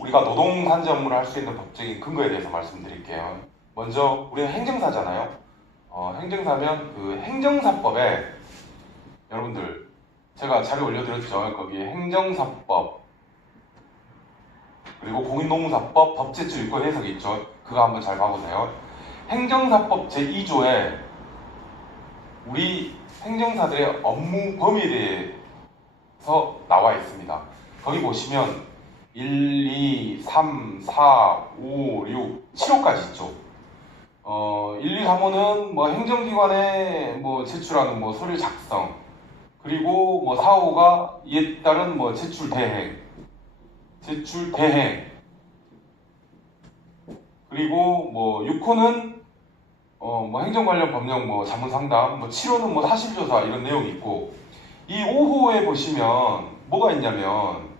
우리가 노동산재 업무를 할 수 있는 법적인 근거에 대해서 말씀드릴게요. 먼저 우리는 행정사잖아요. 행정사면 그 행정사법에 여러분들 제가 자료 올려드렸죠. 거기에 행정사법 그리고 공인노무사법 법제처유권 해석이 있죠. 그거 한번 잘 봐보세요. 행정사법 제2조에 우리 행정사들의 업무 범위에 대해서 나와 있습니다. 거기 보시면 1, 2, 3, 4, 5, 6, 7호까지 있죠. 1, 2, 3호는 뭐 행정기관에 뭐 제출하는 뭐 서류 작성, 그리고 뭐 4, 5가 이에 따른 뭐 제출 대행, 그리고 뭐 6호는 뭐 행정 관련 법령 뭐 자문 상담, 뭐 7호는 뭐 사실조사 이런 내용이 있고, 이 5호에 보시면 뭐가 있냐면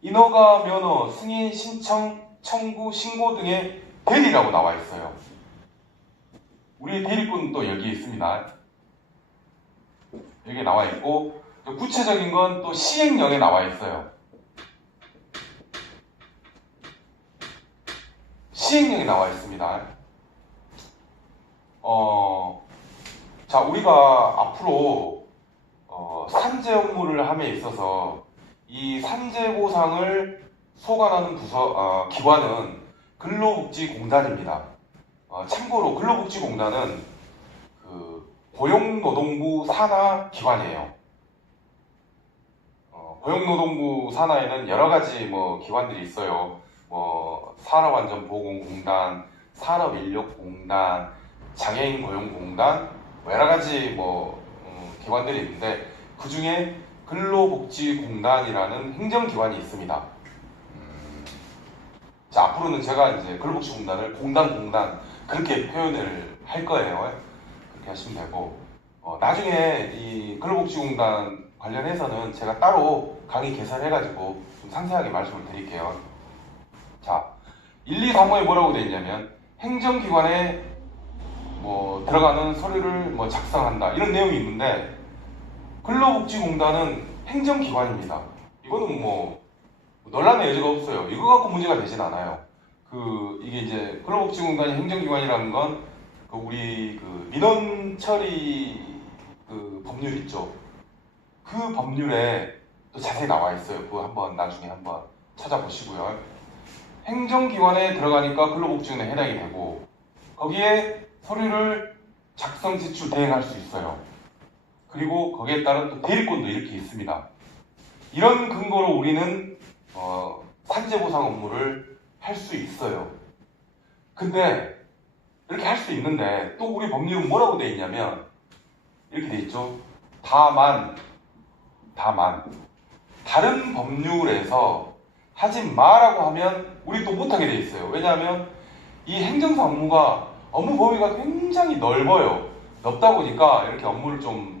인허가, 면허, 승인, 신청, 청구, 신고 등의 대리라고 나와 있어요. 우리 대리권은 또 여기 있습니다. 여기 나와 있고, 구체적인 건 또 시행령에 나와 있어요. 시행령에 나와 있습니다. 자, 우리가 앞으로 산재 업무를 함에 있어서 이 산재 보상을 소관하는 기관은 근로복지공단입니다. 참고로 근로복지공단은 그 고용노동부 산하 기관이에요. 고용노동부 산하에는 여러 가지 뭐 기관들이 있어요. 뭐 산업안전보건공단, 산업인력공단, 장애인고용공단, 뭐 여러 가지 뭐 기관들이 있는데 그 중에 근로복지공단이라는 행정기관이 있습니다. 자, 앞으로는 제가 이제 근로복지공단을 공단 그렇게 표현을 할 거예요. 그렇게 하시면 되고, 나중에 이 근로복지공단 관련해서는 제가 따로 강의 개설해가지고 좀 상세하게 말씀을 드릴게요. 자, 1, 2, 3호에 뭐라고 되어 있냐면 행정기관에 뭐 들어가는 서류를 뭐 작성한다 이런 내용이 있는데, 근로복지공단은 행정기관입니다. 이거는 뭐 논란의 여지가 없어요. 이거 갖고 문제가 되진 않아요. 이게 이제 근로복지공단이 행정기관이라는 건 우리 민원 처리 법률 있죠. 그 법률에 또 자세히 나와 있어요. 그거 한번 나중에 한번 찾아보시고요. 행정기관에 들어가니까 근로복지공단에 해당이 되고, 거기에 서류를 작성, 제출, 대행할 수 있어요. 그리고 거기에 따른 또 대리권도 이렇게 있습니다. 이런 근거로 우리는 산재보상 업무를 할 수 있어요. 근데 이렇게 할 수 있는데 또 우리 법률은 뭐라고 되어 있냐면 이렇게 되어 있죠. 다만 다른 법률에서 하지 마라고 하면 우리 또 못하게 되어 있어요. 왜냐하면 이 행정사 업무가 업무 범위가 굉장히 넓어요. 넓다 보니까 이렇게 업무를 좀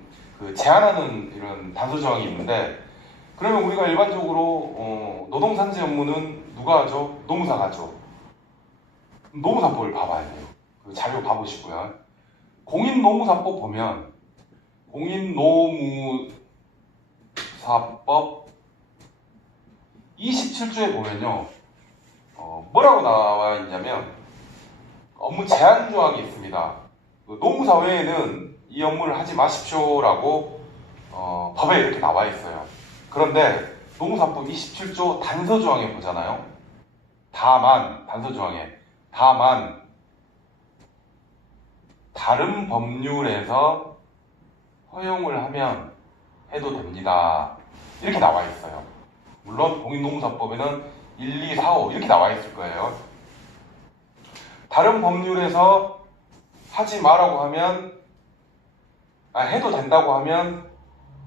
제한하는 이런 단서 조항이 있는데, 그러면 우리가 일반적으로 노동산재 업무는 누가 하죠? 노무사가 하죠. 노무사법을 봐봐야 돼요. 그 자료 봐보시고요. 공인노무사법 보면 공인노무사법 27조에 보면요, 뭐라고 나와 있냐면 업무 제한 조항이 있습니다. 노무사 외에는 이 업무를 하지 마십시오라고 법에 이렇게 나와 있어요. 그런데 노무사법 27조 단서 조항에 보잖아요. 단서 조항에 다만 다른 법률에서 허용을 하면 해도 됩니다. 이렇게 나와 있어요. 물론 공인노무사법에는 1, 2, 4, 5 이렇게 나와 있을 거예요. 다른 법률에서 하지 마라고 하면, 해도 된다고 하면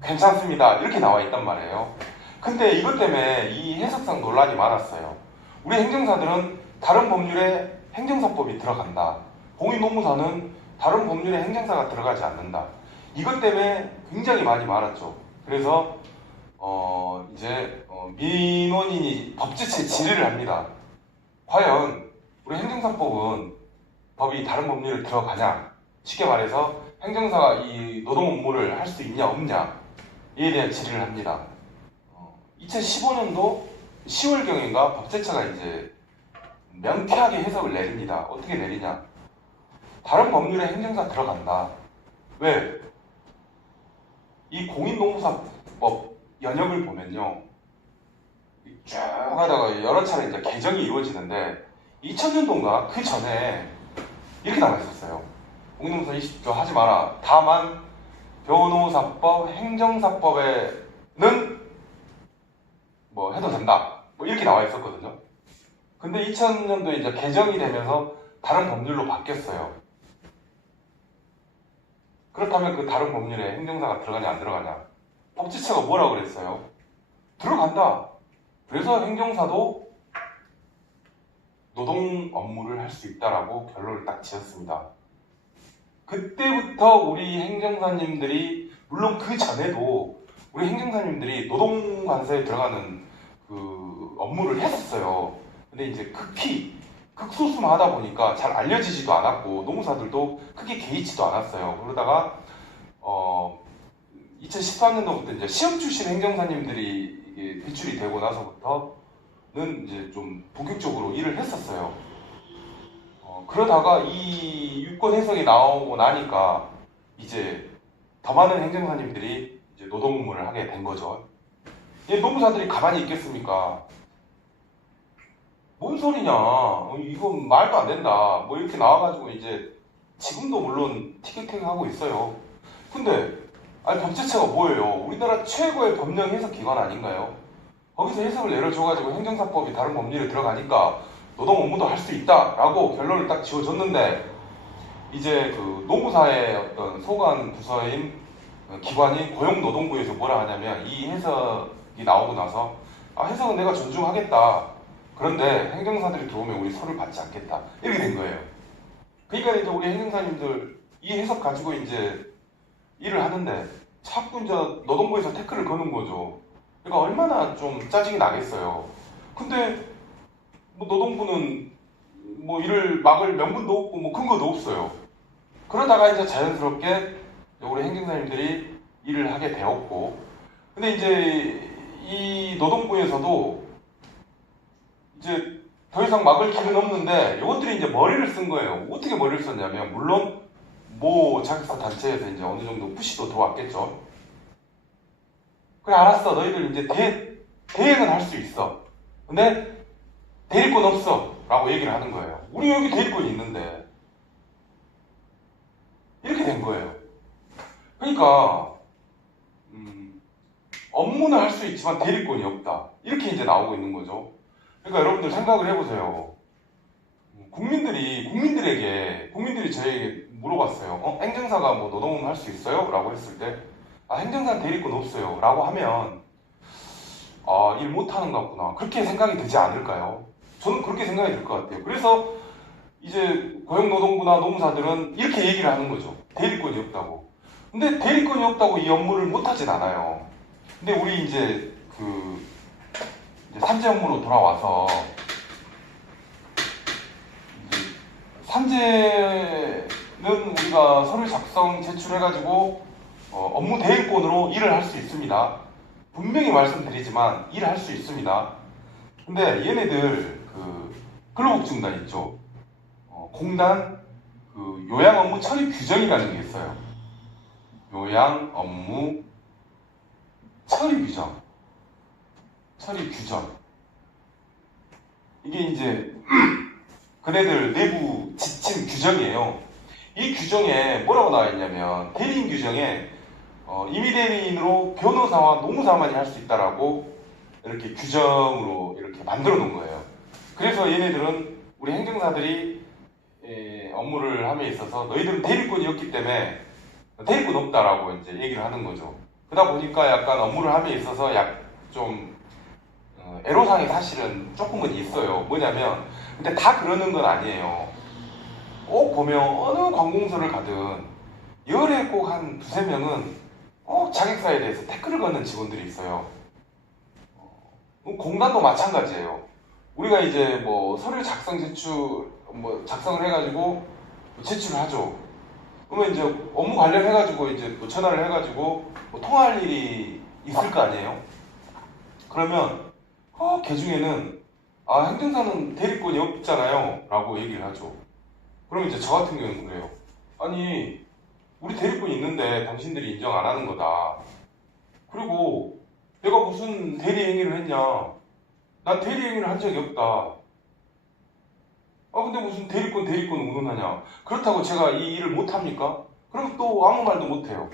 괜찮습니다. 이렇게 나와 있단 말이에요. 근데 이것 때문에 이 해석상 논란이 많았어요. 우리 행정사들은 다른 법률에 행정사법이 들어간다. 공인노무사는 다른 법률에 행정사가 들어가지 않는다. 이것 때문에 굉장히 많이 많았죠. 그래서 이제 민원인이 법제처에 질의를 합니다. 과연 우리 행정사법은 법이 다른 법률에 들어가냐? 쉽게 말해서 행정사가 이 노동 업무를 할 수 있냐 없냐? 이에 대한 질의를 합니다. 2015년도 10월경인가 법제처가 이제 명쾌하게 해석을 내립니다. 어떻게 내리냐? 다른 법률에 행정사 들어간다. 왜? 이 공인노무사법 연역을 보면요, 쭉 하다가 여러 차례 이제 개정이 이루어지는데 2000년도인가 그 전에 이렇게 나와 있었어요. 공인노무사 20조 하지 마라. 다만 변호사법, 행정사법에는 뭐 해도 된다. 뭐 이렇게 나와 있었거든요. 근데 2000년도에 이제 개정이 되면서 다른 법률로 바뀌었어요. 그렇다면 그 다른 법률에 행정사가 들어가냐 안 들어가냐? 법제처가 뭐라고 그랬어요? 들어간다. 그래서 행정사도 노동 업무를 할 수 있다라고 결론을 딱 지었습니다. 그때부터 우리 행정사님들이, 물론 그 전에도 우리 행정사님들이 노동관서에 들어가는 그 업무를 했었어요. 근데 이제 극소수하다 보니까 잘 알려지지도 않았고 노무사들도 크게 개의치도 않았어요. 그러다가 2014년도부터 이제 시험 출신 행정사님들이 이게 배출이 되고 나서부터는 이제 좀 본격적으로 일을 했었어요. 그러다가 이 유권 해석이 나오고 나니까 이제 더 많은 행정사님들이 이제 노동 업무를 하게 된 거죠. 노무사들이 가만히 있겠습니까? 뭔 소리냐? 이건 말도 안 된다. 뭐 이렇게 나와가지고 이제 지금도 물론 티격태격하고 있어요. 근데 아니 법제처가 뭐예요? 우리나라 최고의 법령 해석 기관 아닌가요? 거기서 해석을 내려줘가지고 행정사법이 다른 법률에 들어가니까 노동 업무도 할 수 있다라고 결론을 딱 지어줬는데 이제 그 노무사의 어떤 소관 부서인 기관인 고용노동부에서 뭐라 하냐면 이 해석이 나오고 나서 해석은 내가 존중하겠다. 그런데 행정사들이 들어오면 우리 서를 받지 않겠다. 이렇게 된 거예요. 그러니까 이제 우리 행정사님들 이 해석 가지고 이제 일을 하는데 자꾸 이제 노동부에서 태클을 거는 거죠. 그러니까 얼마나 좀 짜증이 나겠어요. 근데 뭐 노동부는 뭐 이를 막을 명분도 없고 뭐 근거도 없어요. 그러다가 이제 자연스럽게 우리 행정사님들이 일을 하게 되었고, 근데 이제 이 노동부에서도 이제 더 이상 막을 길은 없는데 이것들이 이제 머리를 쓴 거예요. 어떻게 머리를 썼냐면 물론 뭐 자격사 단체에서 이제 어느 정도 푸시도 들어왔겠죠. 그래 알았어, 너희들 이제 대행은 할 수 있어. 근데 대리권 없어 라고 얘기를 하는 거예요. 우리 여기 대리권이 있는데. 이렇게 된 거예요. 그러니까 업무는 할 수 있지만 대리권이 없다. 이렇게 이제 나오고 있는 거죠. 그러니까 여러분들 생각을 해보세요. 국민들이 저에게 물어봤어요. 행정사가 뭐 노동업무 할 수 있어요? 라고 했을 때 행정사는 대리권 없어요 라고 하면 일 못하는 것 같구나, 그렇게 생각이 되지 않을까요? 저는 그렇게 생각이 들 것 같아요. 그래서 이제 고용노동부나 노무사들은 이렇게 얘기를 하는 거죠. 대리권이 없다고. 근데 대리권이 없다고 이 업무를 못하진 않아요. 근데 우리 이제 이제 산재 업무로 돌아와서 산재는 우리가 서류 작성 제출해가지고 업무 대행권으로 일을 할 수 있습니다. 분명히 말씀드리지만 일을 할 수 있습니다. 근데 얘네들 근로복지공단 있죠. 공단 요양 업무 처리 규정이라는 게 있어요. 요양 업무 처리 규정. 이게 이제 그네들 내부 지침 규정이에요. 이 규정에 뭐라고 나와 있냐면 대리인 규정에 임의 대리인으로 변호사와 노무사만이 할 수 있다라고 이렇게 규정으로 이렇게 만들어 놓은 거예요. 그래서 얘네들은 우리 행정사들이 업무를 함에 있어서 너희들은 대리권이 없기 때문에 대리권 없다라고 이제 얘기를 하는 거죠. 그러다 보니까 약간 업무를 함에 있어서 좀 애로사항이 사실은 조금은 있어요. 뭐냐면 근데 다 그러는 건 아니에요. 꼭 보면 어느 관공서를 가든 열에 꼭 한 두세 명은 자격사에 대해서 태클을 거는 직원들이 있어요. 공단도 마찬가지예요. 우리가 이제 뭐 서류 작성을 해가지고 제출을 하죠. 그러면 이제 업무 관련해가지고 이제 뭐 전화를 해가지고 뭐 통화할 일이 있을 거 아니에요. 그러면 걔 중에는 행정사는 대리권이 없잖아요 라고 얘기를 하죠. 그럼 이제 저 같은 경우는 그래요. 아니 우리 대리권이 있는데 당신들이 인정 안 하는 거다. 그리고 내가 무슨 대리 행위를 했냐? 난 대리 행위를 한 적이 없다. 근데 무슨 대리권 운운하냐? 그렇다고 제가 이 일을 못합니까? 그럼 또 아무 말도 못해요.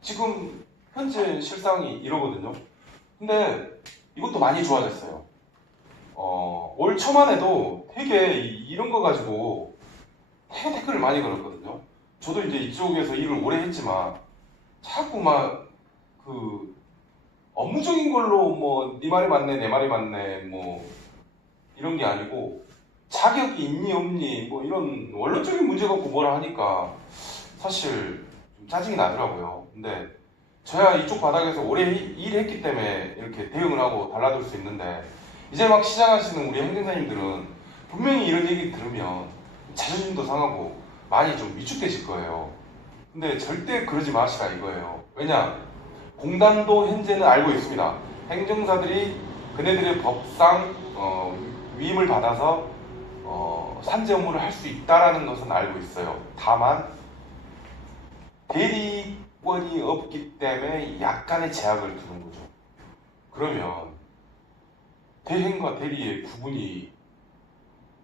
지금 현재 실상이 이러거든요. 근데 이것도 많이 좋아졌어요. 올 초만 해도 되게 이런 거 가지고 되게 댓글을 많이 걸었거든요. 저도 이제 이쪽에서 일을 오래 했지만 자꾸 막 그 업무적인 걸로 뭐 네 말이 맞네 내 말이 맞네 뭐 이런 게 아니고 자격이 있니 없니 뭐 이런 원론적인 문제 갖고 뭐라 하니까 사실 좀 짜증이 나더라고요. 근데 저야 이쪽 바닥에서 오래 일했기 때문에 이렇게 대응을 하고 달라들 수 있는데 이제 막 시작하시는 우리 행정사님들은 분명히 이런 얘기 들으면 자존심도 상하고 많이 좀 위축되실 거예요. 근데 절대 그러지 마시라 이거예요. 왜냐? 공단도 현재는 알고 있습니다. 행정사들이 그네들의 법상 위임을 받아서 산재 업무를 할 수 있다라는 것은 알고 있어요. 다만 대리권이 없기 때문에 약간의 제약을 두는 거죠. 그러면 대행과 대리의 구분이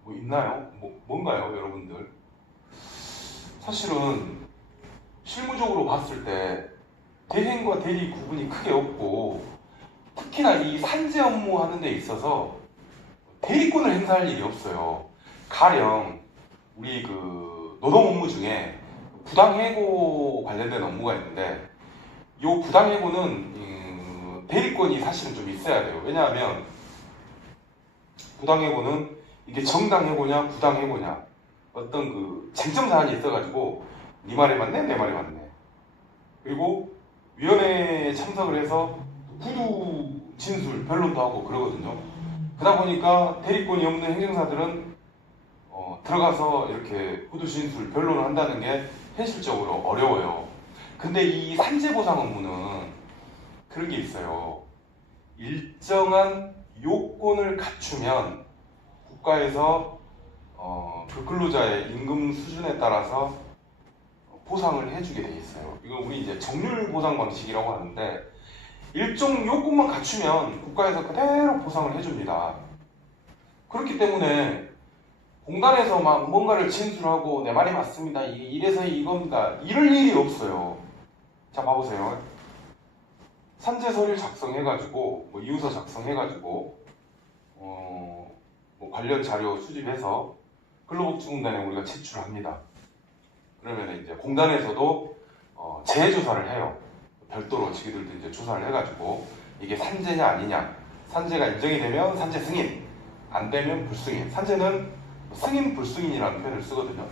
뭐 있나요? 뭔가요, 여러분들? 사실은 실무적으로 봤을 때 대행과 대리 구분이 크게 없고 특히나 이 산재 업무 하는 데 있어서 대리권을 행사할 일이 없어요. 가령 우리 그 노동 업무 중에 부당해고 관련된 업무가 있는데 이 부당해고는 대리권이 사실은 좀 있어야 돼요. 왜냐하면 부당해고는 이게 정당해고냐 부당해고냐 어떤 그 쟁점 사안이 있어가지고 네 말이 맞네 내 말이 맞네. 그리고 위원회에 참석을 해서 구두 진술 변론도 하고 그러거든요. 그러다 보니까 대리권이 없는 행정사들은 들어가서 이렇게 구두 진술 변론을 한다는 게 현실적으로 어려워요. 근데 이 산재보상 업무는 그런 게 있어요. 일정한 요건을 갖추면 국가에서 그 근로자의 임금 수준에 따라서 보상을 해주게 돼 있어요. 이걸 우리 이제 정률 보상 방식이라고 하는데 일정 요건만 갖추면 국가에서 그대로 보상을 해줍니다. 그렇기 때문에 공단에서 막 뭔가를 진술하고 내 말이 맞습니다. 이래서 이겁니다. 이럴 일이 없어요. 자 봐보세요. 산재 서류 작성해가지고 뭐 이유서 작성해가지고 뭐 관련 자료 수집해서 근로복지공단에 우리가 제출합니다. 그러면 이제 공단에서도 재조사를 해요. 별도로 지기들도 이제 조사를 해가지고 이게 산재냐 아니냐. 산재가 인정이 되면 산재 승인, 안 되면 불승인. 산재는 승인 불승인이라는 표현을 쓰거든요.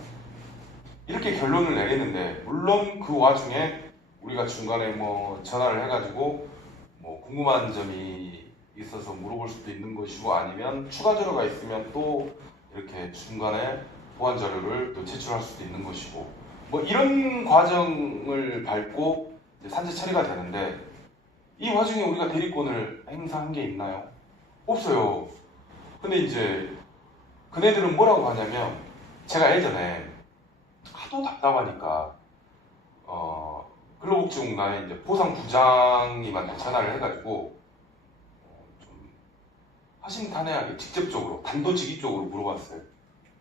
이렇게 결론을 내리는데 물론 그 와중에 우리가 중간에 뭐 전화를 해가지고 뭐 궁금한 점이 있어서 물어볼 수도 있는 것이고 아니면 추가 자료가 있으면 또 이렇게 중간에 보완 자료를 또 제출할 수도 있는 것이고 뭐 이런 과정을 밟고 이제 산재 처리가 되는데 이 와중에 우리가 대리권을 행사한 게 있나요? 없어요. 근데 이제 그네들은 뭐라고 하냐면 제가 예전에 하도 답답하니까 근로복지공단에 이제 보상부장님한테 전화를 해가지고 좀 허심탄회하게 직접적으로 단도직입적으로 물어봤어요.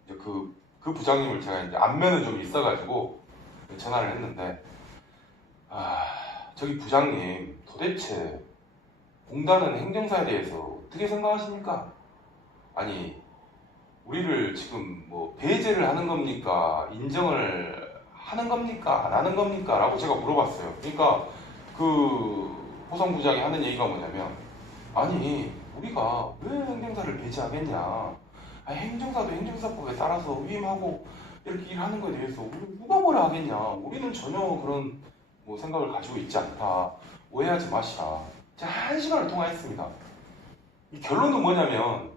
이제 그 부장님을 제가 이제 안면은 좀 있어가지고 전화를 했는데 저기 부장님 도대체 공단은 행정사에 대해서 어떻게 생각하십니까? 아니 우리를 지금 뭐 배제를 하는 겁니까? 인정을 하는 겁니까? 안 하는 겁니까? 라고 제가 물어봤어요. 그러니까 그 보상부장이 하는 얘기가 뭐냐면 아니 우리가 왜 행정사를 배제하겠냐? 행정사도 행정사법에 따라서 위임하고 이렇게 일하는 거에 대해서 우리 누가 뭐라 하겠냐? 우리는 전혀 그런 뭐 생각을 가지고 있지 않다. 오해하지 마시라. 제가 1시간을 통화했습니다. 이 결론은 뭐냐면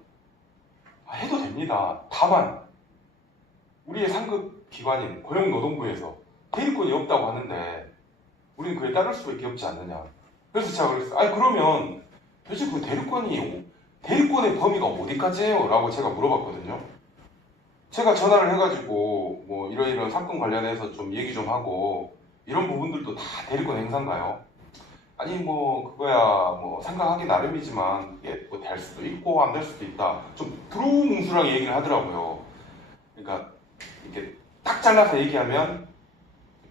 해도 됩니다. 다만 우리의 상급 기관인 고용노동부에서 대리권이 없다고 하는데 우리는 그에 따를 수밖에 없지 않느냐. 그래서 제가 그랬어요. 그러면 도대체 그 대리권의 범위가 어디까지예요? 라고 제가 물어봤거든요. 제가 전화를 해가지고 뭐 이런 사건 관련해서 좀 얘기 좀 하고 이런 부분들도 다 대리권 행사인가요? 아니 뭐 그거야 뭐 생각하기 나름이지만 이게 뭐 될 수도 있고 안 될 수도 있다. 좀 두루뭉술하게 얘기를 하더라고요. 그러니까 이렇게 딱 잘라서 얘기하면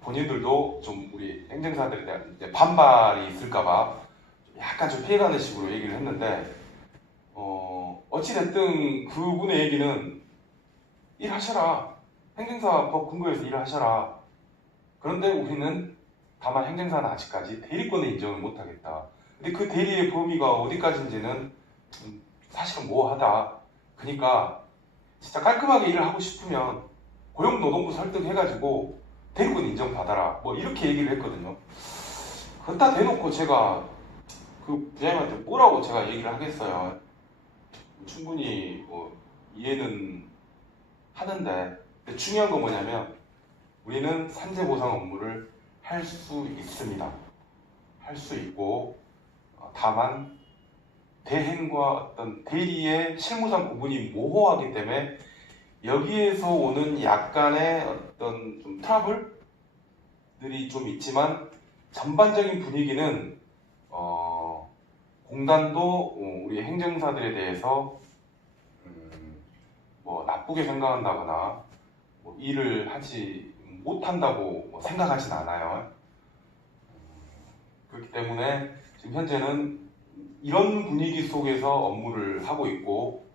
본인들도 좀 우리 행정사들에 대한 이제 반발이 있을까봐 약간 좀 피해가는 식으로 얘기를 했는데 어찌됐든 그분의 얘기는 일하셔라. 행정사법 근거에서 일하셔라. 그런데 우리는 다만 행정사는 아직까지 대리권의 인정을 못하겠다. 근데 그 대리의 범위가 어디까지인지는 사실은 모호하다. 그러니까 진짜 깔끔하게 일을 하고 싶으면 고용노동부 설득해가지고 대리권 인정받아라. 뭐 이렇게 얘기를 했거든요. 그렇다 대놓고 제가 그 부장님한테 뭐라고 제가 얘기를 하겠어요. 충분히 뭐 이해는 하는데 근데 중요한 건 뭐냐면 우리는 산재 보상 업무를 할 수 있습니다. 할 수 있고 다만 대행과 어떤 대리의 실무상 구분이 모호하기 때문에 여기에서 오는 약간의 어떤 좀 트러블들이 좀 있지만 전반적인 분위기는 공단도 우리 행정사들에 대해서 뭐 나쁘게 생각한다거나 뭐 일을 하지 못한다고 뭐 생각하진 않아요. 그렇기 때문에 지금 현재는 이런 분위기 속에서 업무를 하고 있고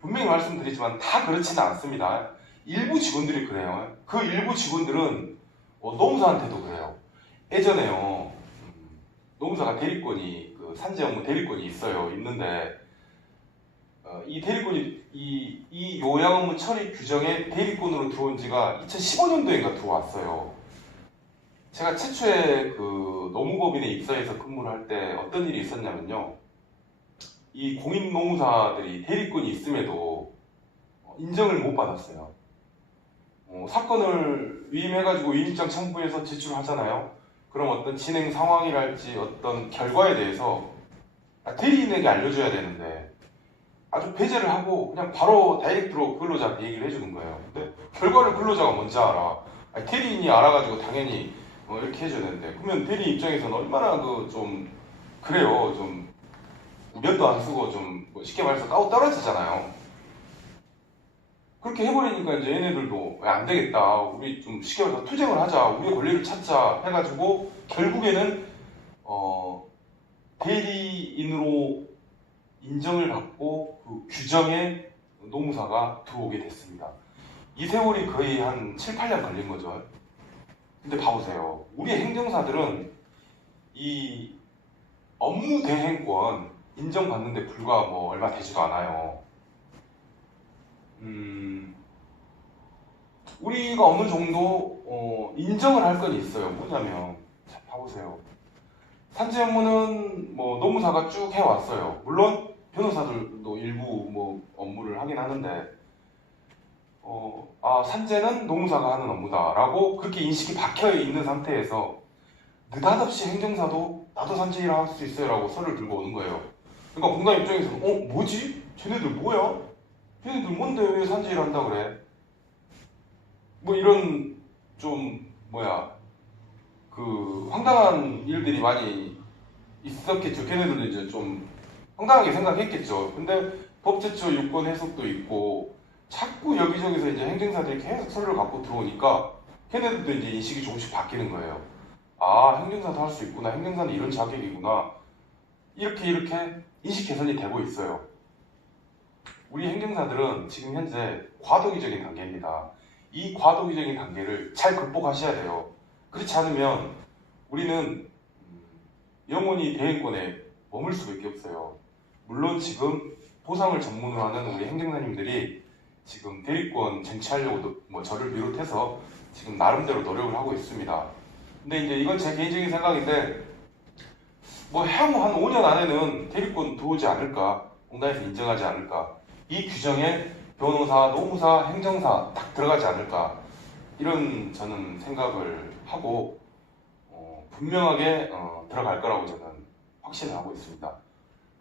분명히 말씀드리지만 다 그렇지는 않습니다. 일부 직원들이 그래요. 그 일부 직원들은 노무사한테도 그래요. 예전에요. 노무사가 대리권이 그 산재 업무 대리권이 있는데 이 대리권이 이 요양 업무 처리 규정에 대리권으로 들어온 지가 2015년도인가 들어왔어요. 제가 최초에 그 노무법인에 입사해서 근무를 할 때 어떤 일이 있었냐면요. 이 공인노무사들이 대리권이 있음에도 인정을 못 받았어요. 사건을 위임해가지고 위임장 첨부해서 제출하잖아요. 그럼 어떤 진행 상황이랄지 어떤 결과에 대해서 대리인에게 알려줘야 되는데 아주 배제를 하고 그냥 바로 다이렉트로 근로자한테 얘기를 해주는 거예요. 근데 결과를 근로자가 먼저 알아. 대리인이 알아가지고 당연히 이렇게 해줘야 되는데 그러면 대리 입장에서는 얼마나 좀 그래요. 좀 면도 안 쓰고 좀 뭐 쉽게 말해서 까고 떨어지잖아요. 그렇게 해버리니까 이제 얘네들도 안 되겠다. 우리 좀 쉽게 말해서 투쟁을 하자. 우리의 권리를 찾자 해가지고 결국에는 대리인으로 인정을 받고 그 규정에 노무사가 들어오게 됐습니다. 이 세월이 거의 한 7, 8년 걸린 거죠. 근데 봐보세요. 우리 행정사들은 이 업무 대행권 인정받는데 불과 뭐 얼마 되지도 않아요. 우리가 어느 정도 인정을 할 건 있어요. 뭐냐면 자, 봐보세요. 산재 업무는 뭐 노무사가 쭉 해왔어요. 물론 변호사들도 일부 뭐 업무를 하긴 하는데 산재는 노무사가 하는 업무다라고 그렇게 인식이 박혀 있는 상태에서 느닷없이 행정사도 나도 산재 일을 할 수 있어요 라고 서류를 들고 오는 거예요. 그러니까 공단 입장에서는 뭐지? 쟤네들 뭐야? 쟤네들 뭔데 왜 산재 일을 한다 그래? 뭐 이런 좀 그 황당한 일들이 많이 있었겠죠. 걔네들도 이제 좀 황당하게 생각했겠죠. 근데 법제처 유권 해석도 있고 자꾸 여기저기서 이제 행정사들이 계속 서류를 갖고 들어오니까 걔네들도 이제 인식이 조금씩 바뀌는 거예요. 아, 행정사도 할 수 있구나. 행정사는 이런 자격이구나. 이렇게 인식 개선이 되고 있어요. 우리 행정사들은 지금 현재 과도기적인 단계입니다. 이 과도기적인 단계를 잘 극복하셔야 돼요. 그렇지 않으면 우리는 영원히 대행권에 머물 수밖에 없어요. 물론 지금 보상을 전문으로 하는 우리 행정사님들이 지금 대리권 쟁취하려고 뭐 저를 비롯해서 지금 나름대로 노력을 하고 있습니다. 근데 이제 이건 제 개인적인 생각인데 뭐 향후 한 5년 안에는 대리권 들어오지 않을까, 공단에서 인정하지 않을까, 이 규정에 변호사, 노무사, 행정사 딱 들어가지 않을까 이런 저는 생각을 하고 분명하게 들어갈 거라고 저는 확신을 하고 있습니다.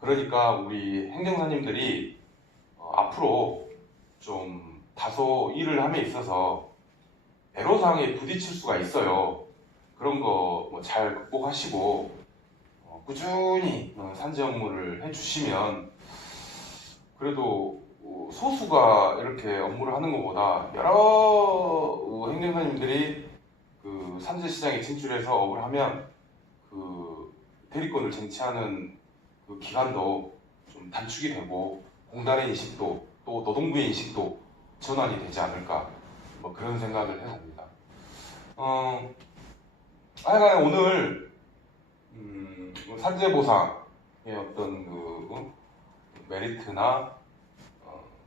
그러니까 우리 행정사님들이 앞으로 좀 다소 일을 함에 있어서 애로사항에 부딪힐 수가 있어요. 그런 거 잘 극복하시고 꾸준히 산재 업무를 해주시면 그래도 소수가 이렇게 업무를 하는 것보다 여러 행정사님들이 그 산재 시장에 진출해서 업을 하면 그 대리권을 쟁취하는 그 기간도 좀 단축이 되고 공단의 인식도 또 노동부의 인식도 전환이 되지 않을까 그런 생각을 해봅니다. 하여간 오늘 산재 보상의 어떤 그 메리트나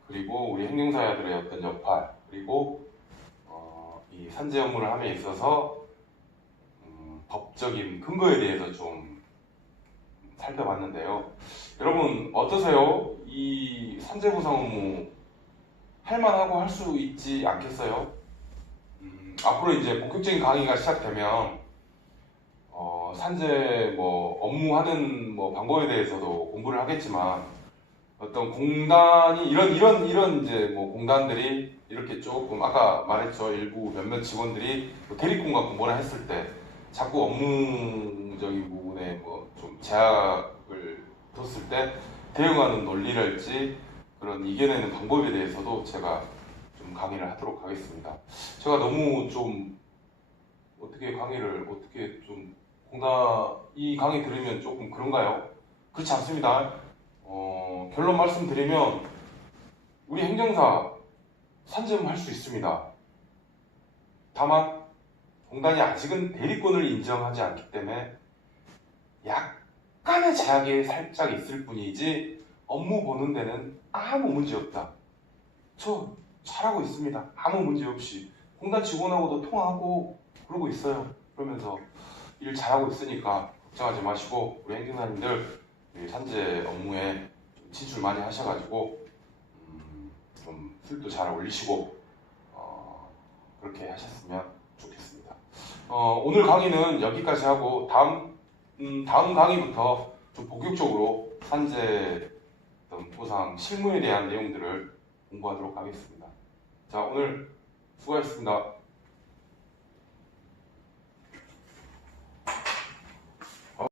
그리고 우리 행정사야들의 어떤 역할 그리고 이 산재 업무를 함에 있어서 법적인 근거에 대해서 좀 살펴봤는데요. 여러분 어떠세요? 이 산재 보상 업무 할만하고 할 수 있지 않겠어요? 앞으로 이제 본격적인 강의가 시작되면 산재 업무하는 방법에 대해서도 공부를 하겠지만 어떤 공단이 이런 이제 공단들이 이렇게 조금 아까 말했죠. 일부 몇몇 직원들이 대리권과 뭐라 했을 때 자꾸 업무적인 부분에 좀 제약을 뒀을 때 대응하는 논리랄지 그런 이겨내는 방법에 대해서도 제가 좀 강의를 하도록 하겠습니다. 제가 너무 좀 어떻게 좀 이 강의 들으면 조금 그런가요? 그렇지 않습니다. 결론 말씀드리면 우리 행정사 산재업무 할 수 있습니다. 다만 공단이 아직은 대리권을 인정하지 않기 때문에 약간의 제약이 살짝 있을 뿐이지 업무 보는 데는 아무 문제 없다. 저 잘하고 있습니다. 아무 문제 없이 공단 직원하고도 통화하고 그러고 있어요. 그러면서 일 잘하고 있으니까 걱정하지 마시고 우리 행정사님들 산재 업무에 진출 많이 하셔가지고 좀 수익도 잘 올리시고 그렇게 하셨으면 좋겠습니다. 오늘 강의는 여기까지 하고 다음 강의부터 좀 본격적으로 산재 보상 실무에 대한 내용들을 공부하도록 하겠습니다. 자, 오늘 수고하셨습니다.